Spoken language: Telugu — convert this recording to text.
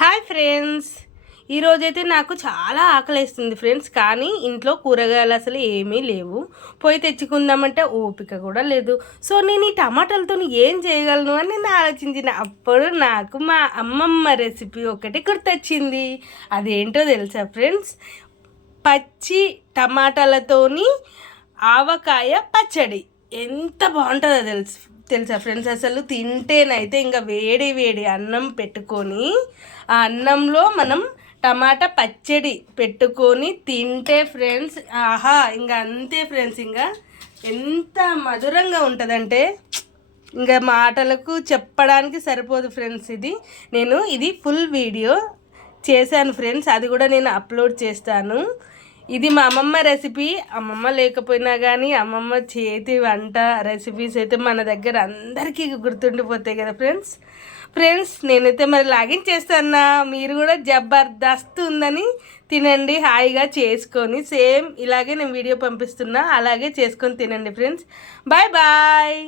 హాయ్ ఫ్రెండ్స్, ఈరోజైతే నాకు చాలా ఆకలిస్తుంది ఫ్రెండ్స్. కానీ ఇంట్లో కూరగాయలు అసలు ఏమీ లేవు. పోయి తెచ్చుకుందామంటే ఓపిక కూడా లేదు. సో నేను ఈ టమాటాలతో ఏం చేయగలను అని నేను ఆలోచించిన. అప్పుడు నాకు మా అమ్మమ్మ రెసిపీ ఒకటి గుర్తొచ్చింది. అదేంటో తెలుసా ఫ్రెండ్స్? పచ్చి టమాటాలతోని ఆవకాయ పచ్చడి. ఎంత బాగుంటుందో తెలుసా ఫ్రెండ్స్? అసలు తింటేనైతే ఇంకా వేడి వేడి అన్నం పెట్టుకొని ఆ అన్నంలో మనం టమాటా పచ్చడి పెట్టుకొని తింటే ఫ్రెండ్స్, ఆహా, ఇంకా అంతే ఫ్రెండ్స్. ఇంకా ఎంత మధురంగా ఉంటుందంటే ఇంకా మాటలకు చెప్పడానికి సరిపోదు ఫ్రెండ్స్. ఇది ఫుల్ వీడియో చేశాను ఫ్రెండ్స్. అది కూడా నేను అప్లోడ్ చేస్తాను. ఇది మా అమ్మమ్మ రెసిపీ. అమ్మమ్మ లేకపోయినా కానీ అమ్మమ్మ చేతి వంట రెసిపీస్ అయితే మన దగ్గర అందరికీ గుర్తుండిపోతాయి కదా ఫ్రెండ్స్ నేనైతే మరి లాగిన్ చేస్తానా. మీరు కూడా జబర్దస్త్ ఉందని తినండి, హాయిగా చేసుకొని. సేమ్ ఇలాగే నేను వీడియో పంపిస్తున్నా, అలాగే చేసుకొని తినండి ఫ్రెండ్స్. Bye bye.